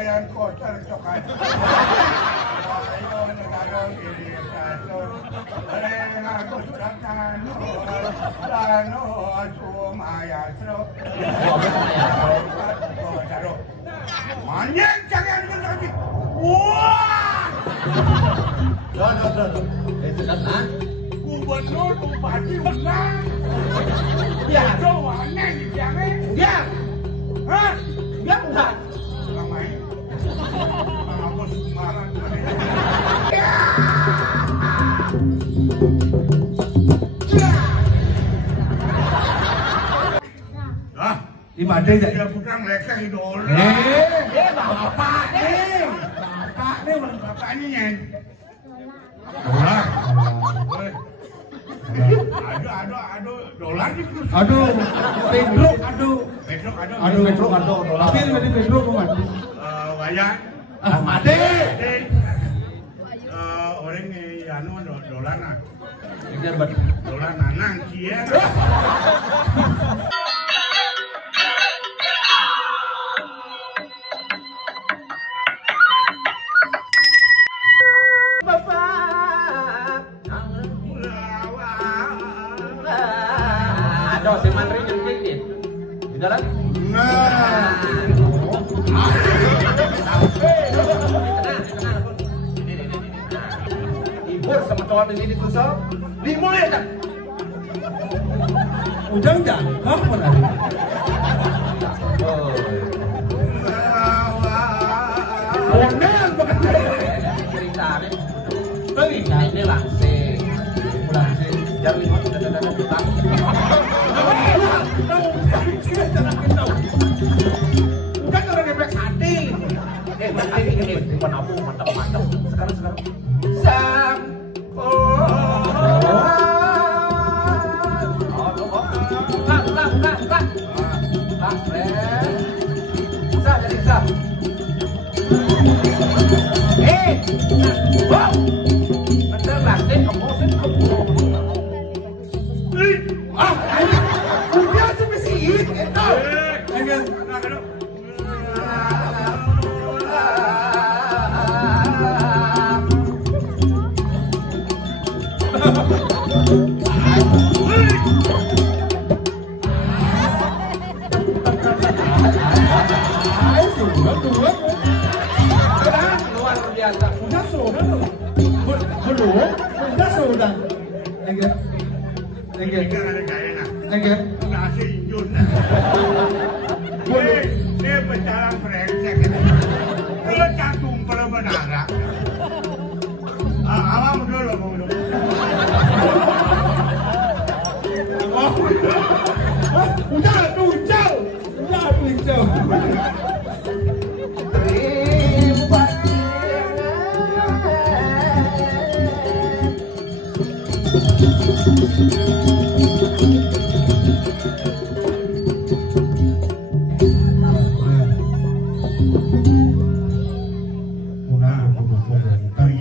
wayan kotor cokan. Ayo negara ini satu. Aku sudah tano sumaya sro. Manjang jangan berhenti. Wah. Doh. Itu kan Gubernur bupati menang. ya Doanya dijamin. enggak Hah? enggak Ramai. Aku semarang. Ah, di Made ya. dia bukan mereka idola. bapak nih Bapak ini yang dolar. Aduh, dolar itu. Aduh, Pedro, aduh. Pedro, dolar. Tapi ini Pedro kok Wayan. Made. Orang ini anu dolar nah. Ini buat Dolar nanang kia. ada si Mandri jengking di dalam Nah. Ibur sama kawan ini kusok dimulai tak ujang kapan hari? Ondel cerita nih ini langsing jam 5 sudah datang Bukan orang efek hati. ini penabung mantap sekarang sam luar biasa. Udah sudah. Belum sudah. Enggak. Nasi injun. Ini pecalang brengsek. Gue cantum pada menara. Awam dulu mau dulu. Udah tuh jauh.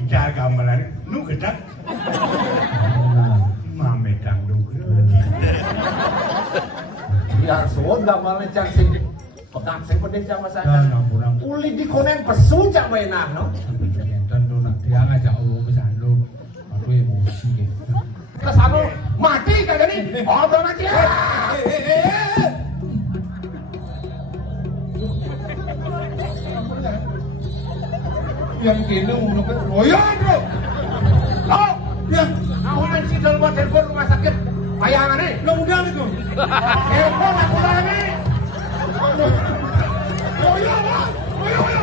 Bicara gamelan, nu kedak. Mame dangdung. Biar suwon gak malah cang pegang sing penting sama saya. Uli di konen pesu cang mainan no. Dia ngajak Allah ke sana lu. Aku emosi gitu. Kesana mati kagak nih. Oh, belum mati. Yang kena udah ke royal bro. Oh, Ya, awalan si dol buat telepon rumah sakit. Bayangan nih. lo udah itu. Telepon aku lagi. Royal, royal.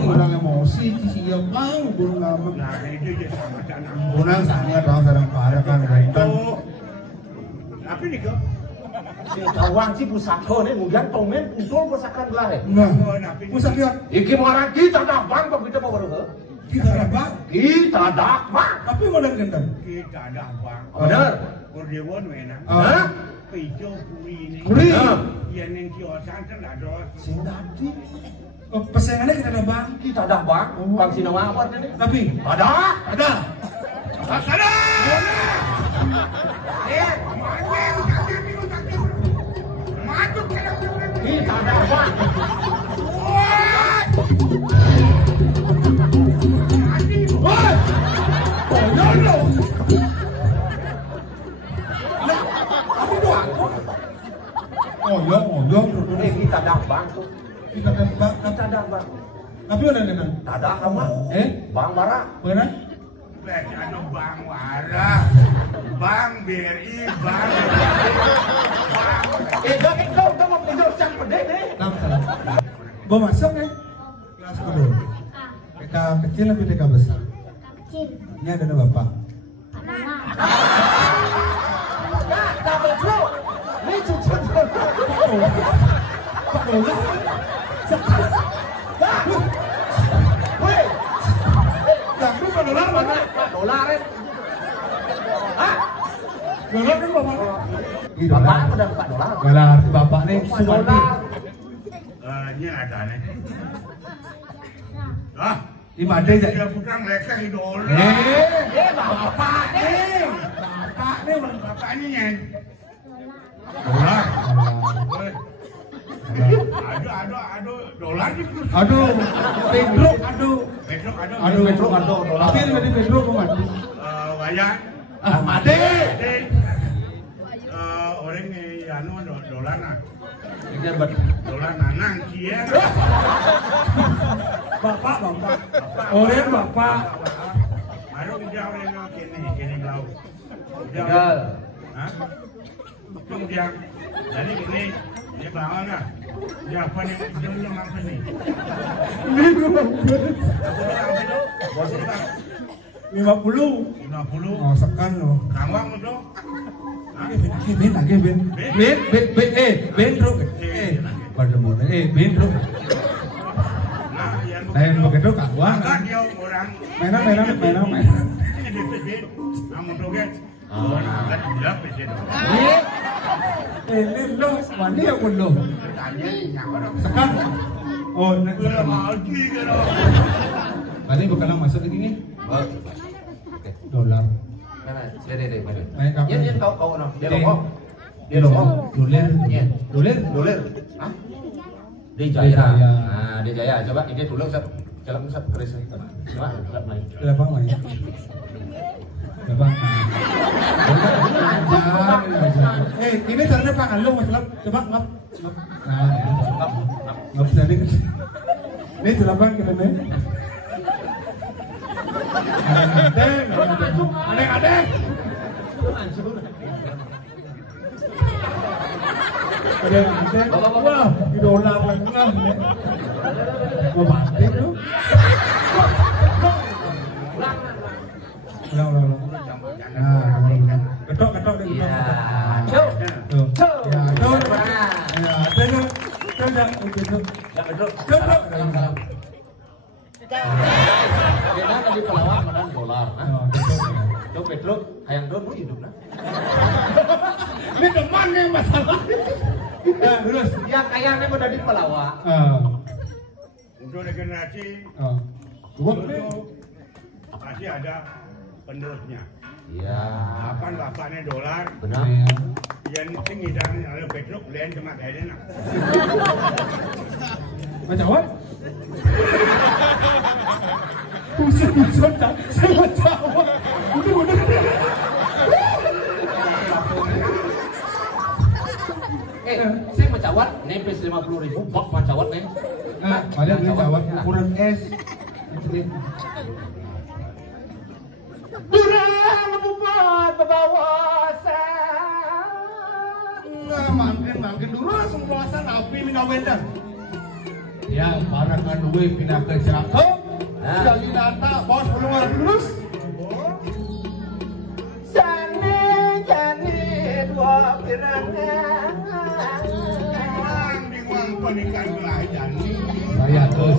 Orang emosi siapa belum lama. Nah, itu dia sama tanah. Unang sana dong sarang para kan rentan. Tapi nih kok. Si kawan si pusaka nih, kemudian tomen untuk pusaka belah. Nah, pusat lihat. Iki marah kita dah bang begitu mau baru. Kita ada bang. Kita ada bang. Tapi modal ganteng. Kita ada bang. Bener. Kurdewan wenang. Hah? Pijo kuri ini. Kuri. Yang neng kiosan kan ada. Sing tadi. Oh, pesaingannya kita ada bang. Kita ada bang. Bang Sinawa apa ini? Tapi Ada. ada. Ada. Masuk ke dalam. Kita ada bang. Woi. Oh, no. Oh, yo. Kita ada bang tuh. Kita ada bang. Kita ada bang. Tapi udah ganteng. Ada kamu. Bang Bara. Benar? Ada bang Wara, bang BRI, bang. Kau mau tidur sang pedih nih. Gua masuk ya. Kelas kedua. TK kecil lebih TK besar. Kecil. Ini ada bapak. Tak betul. Ini cucu. Pak Dola. Woi. Tapi Pak Dola mana? Pak Dolar. Hah? Dola kan bapak. Bapak apa dan Pak Dolar? Galar bapak nih Pak Dolar. Ini ada nih. Ah, di Made ya. dia bukan mereka idola. Bapak nih. Bapak ini yang. Dolar. Aduh, dolar itu. Aduh, Pedro, aduh. Dolar. Tapi ini dari Pedro kok Made? Wayang. Made. Orang ini anu dolar nah. Ini buat Dolar nanang kia. Bapak. Orang bapak. Baru dia orang kini lau. tinggal. Hah? Dia. Jadi ini bangun lah. Dia apa nih? Dia apa nih? Ini berapa? Bos 50. Oh, sekan loh. Kawang itu. Ben bro. Pada mana? Ben bro. Nah, yang Lain begitu kawan. maka dia orang. Mainan. Ini di presiden. Namun doge. Kan dia presiden. Ini lo, mandi aku lo. Tanya nyawa dong. Sekan. Oh, ini Udah sekan. lagi gitu. Kali bukan masuk ini nih. Dolar. Deh. Naik kapan? Yan kau no. Dia rokok. Dolar. Hah? Di Jaya. Nah, di Jaya. Coba ini dulu jalan keris. Coba main. Berapa main? Berapa? Ini caranya Pak Alung Mas Lap. Coba ngap. Nah, ngap tadi. Ini silakan kita nih. Adek. Wah, idola banget. Mau mati tuh. Ulang. Nah, ketok deh. Iya. Tuh. Tuh. Ya, tuh. Ya, tuh. Kita tadi pelawak dan dolar. Itu Pedro hayang don hidup nah. Ini teman yang masalah. Ya, terus. Yang kayaknya udah di pelawak. Untuk regenerasi. Itu pasti ada penerusnya. Iya. Kapan bapaknya dolar? Benar. Yang penting hidang oleh Petruk lain cuma kayaknya. Macam apa? Buset dah. Saya macam apa? Udah. Saya mencawat nempes 50.000 bok mencawat nih. Nah, ada beli jawab ukuran S. Durang membuat bebawasan. Nah, makin dulu langsung puasan api minawendang. Ya, barangan duwe pindah ke Cakep. Jadi data bos belum ada lulus. Jani dua pirangan. Uang pernikahan kelahiran.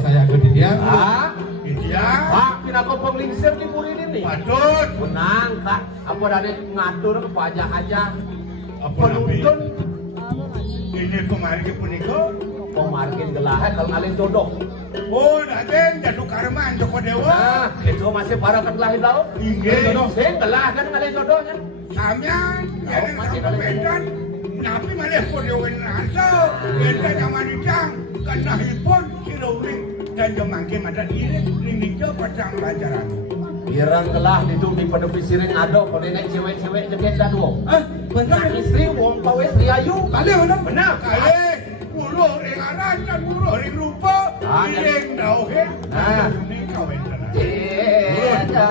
Saya gede dia. Ah, Dia. Pak, pina aku penglingsir di puri ini. Patut. Menang tak? Apa dari ngatur pajak aja. Apa Penuntun. Ini kemarin ke punika. Pemargin gelahan kalau ngalih jodoh. Oh, Raden jatuh karman Joko Dewa. Nah, itu masih para kan lahir laut. Inggih. Saya gelah kan ngalih jodohnya. Sampean jadi sama Medan. Nabi malah podewen rasa. Kita zaman dicang. Kanahipun silauring. Dan jemangke mata iring. Ring ke pacang pelajaran. Irang gelah didumi pada pisiring ado. Kalau naik cewek-cewek jeget dan wong. Benar. Nah, istri wong kau istri ayu. Kali benar. Benar. Kali. Puluh ring aran dan puluh ring rupa. Iring dauhin. Nah. Ini kawin. Iya.